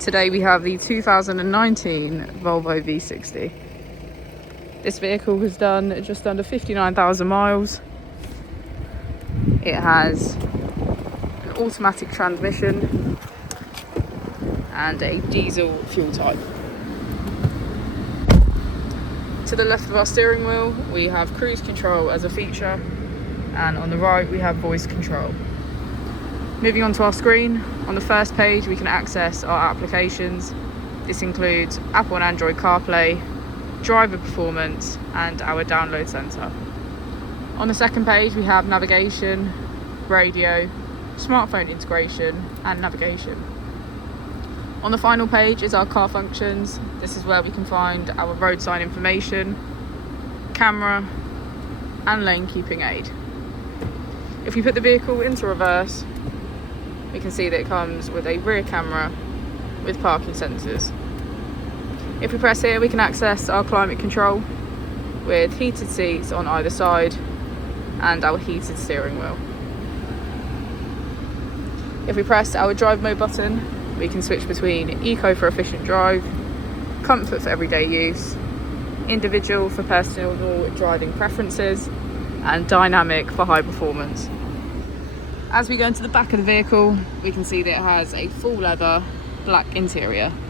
Today we have the 2019 Volvo V60. This vehicle has done just under 59,000 miles. It has an automatic transmission and a diesel fuel type. To the left of our steering wheel we have cruise control as a feature, and on the right we have voice control. Moving on to our screen, on the first page we can access our applications. This includes Apple and Android CarPlay, driver performance and our download center. On the second page we have navigation, radio, smartphone integration and navigation. On the final page is our car functions. This is where we can find our road sign information, camera and lane keeping aid. If we put the vehicle into reverse, we can see that it comes with a rear camera with parking sensors. If we press here, we can access our climate control with heated seats on either side and our heated steering wheel. If we press our drive mode button, we can switch between eco for efficient drive, comfort for everyday use, individual for personal driving preferences, and dynamic for high performance. As we go into the back of the vehicle, we can see that it has a full leather black interior.